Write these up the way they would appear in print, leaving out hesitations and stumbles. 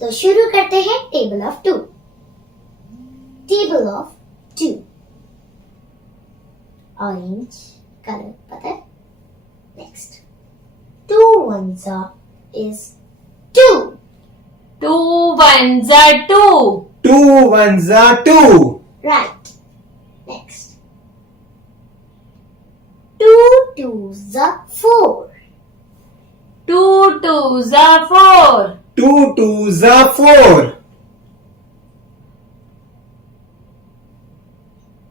तो शुरू करते हैं table of two. Table of two. Orange colour पता है. Next. 2 ones is 2. 2 ones are 2. 2 ones are 2. Right. Next. 2 twos are 4. 2 twos are 4. 2 twos are 4.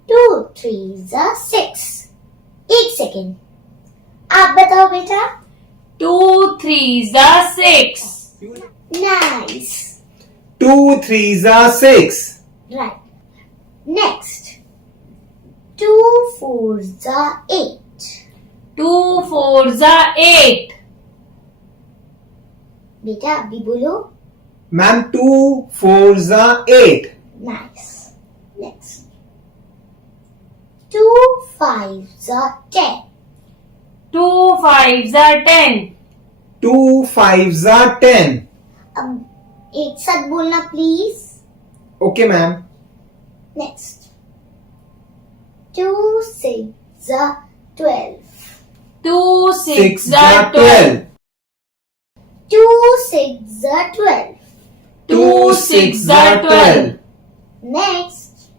2 threes are 6. एक second. आप बताओ बेटा. 2 threes are 6. Nice. 2 threes are 6. Right. Next. 2 fours are 8. 2 fours are 8. बेटा अभी बोलो. Ma'am, 2 fours are 8. Nice. Next. 2 fives are 10. 2 fives are 10. 2 fives are 10. अब एक साथ बोलना please. Okay, ma'am. Next. 2 six are 12. 2 6 6 are 12. 2 six are 12. 2 6 are 12. Next.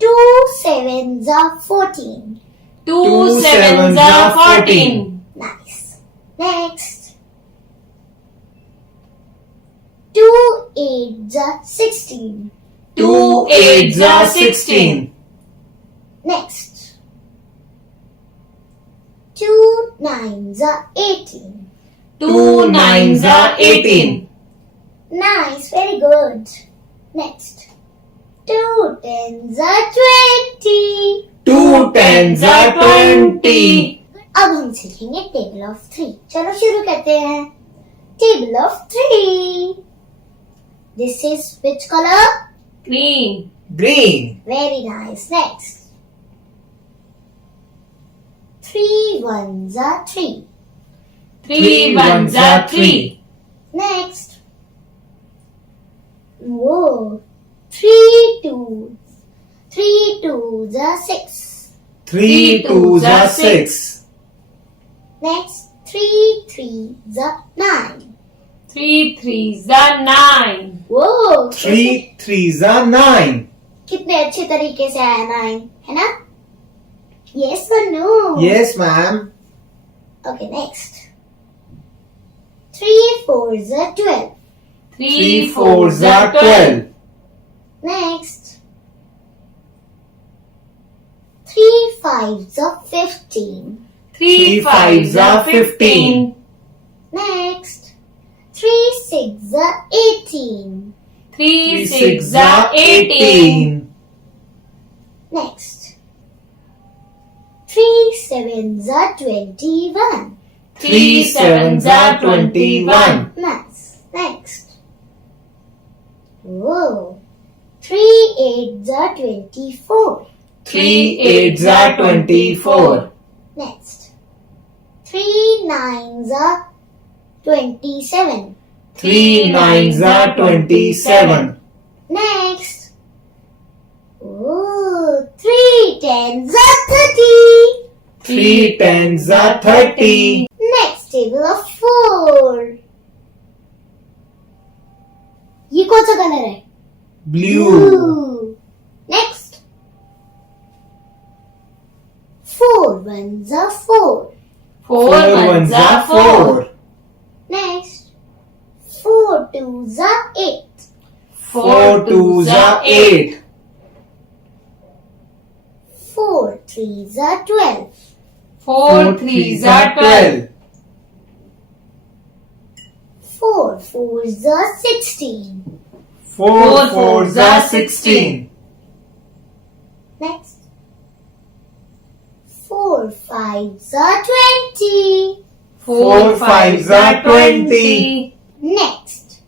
2 sevens are 14. 2 sevens are 14. Nice. Next. 2 eights are 16. 2 8s are 16. Next. 2 nines are 18. 2 9s are 18. Nice, very good. Next. 2 tens are 20. 2 10s are 20. अब हम सीखेंगे table of 3. चलो शुरू करते हैं. Table of 3. This is which colour? Green. Green. Very nice. Next. 3 ones are 3. 3 ones are 3. Next. Whoa. 3 twos. 3 twos are 6. 3 twos are 6. Next. 3 threes are 9. 3 3s are 9. Whoa. 3 threes are 9. कितने अच्छे तरीके से आया 9 है ना? Yes or no? Yes, ma'am. Okay, next. 3 fours are 12. 3 4s 4s are 12. Next. 3 fives are 15. 3 5s are 15. Next. 3 six are 18. 3 6 are 18. Next. 3 sevens are 21. 3 7s are 21. Nice. Next. Whoa. 3 eights are 24. 3 8s are 24. Next. 3 nines are 27. 3 9s are 27. Next. Oh, 3 tens are 30. 3 10s are 30. Next table of 4. ये कौन सा colour है? Blue. Next. 4 ones are 4. 4 ones are 4. Next. 4 twos are 8. 4 twos are 8. 4 threes are 12. 4 3s are 12. 4 fours are 16. 4 4s are 16. Next. 4 fives are 20. 4 5s are 20. Next.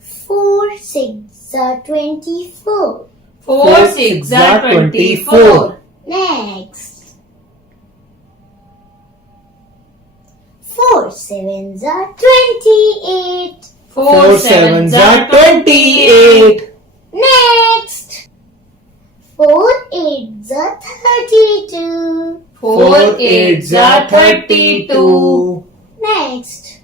4 six are 24. 4 6 are 24. Next. 4 sevens are 28. 4 sevens are 28. Next. 4 eights are 32. 4 eights are 32. Next.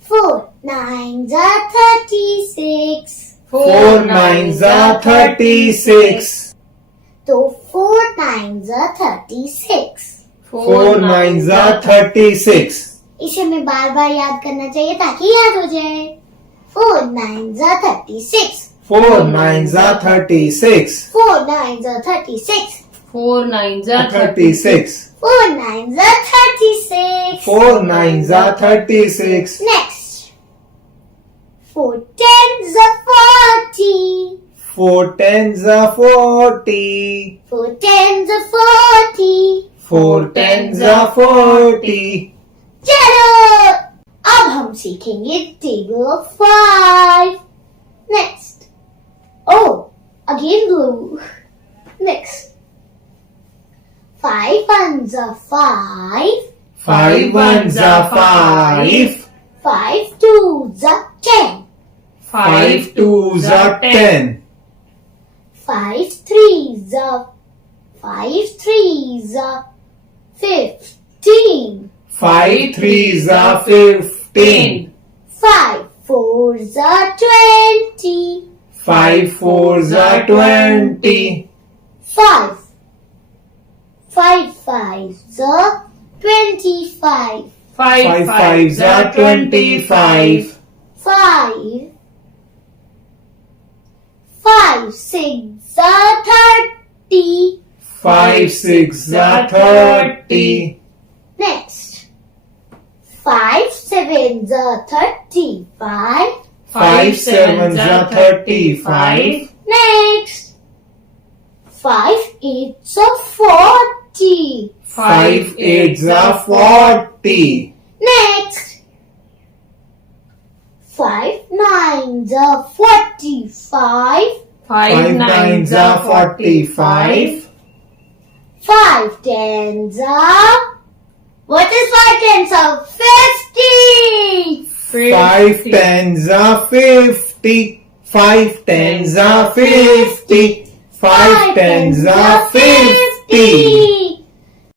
4 nines are 36. 4 nines are 36. So 4 nines are 36. 4 nines are 36. इसे हमें बार बार याद करना चाहिए ताकि याद हो जाए. 4 nines are 36. 4 nines are 36. 4 nines are 36. 4 nines are 36. 4 nines are 36. 4 nines are 36. Next. 4 tens are 40. 4 tens are 40. 4 tens are 40. 4 tens are 40. चलो अब हम सीखेंगे table of 5. Next. Oh, again blue. Next. 5 ones are 5. 5 ones are 5. 5 twos are 10. 5 twos are 10. 5 threes are 15. 5 threes are 15. 5 fours are 20. 5 fours are 20. 5 fives are 25. 5 fives are 25. 5 six are 30. 5 6 are 30. Next. 5 sevens are 35. 5 sevens are 35. Next. 5 eights are 40. 5 eights are 40. Next. 5 nines are 45. 5 nines are 45. 5 tens are... What is 5 tens are? 50. 5 tens are 50. 5 tens are 50. 5 tens are 50.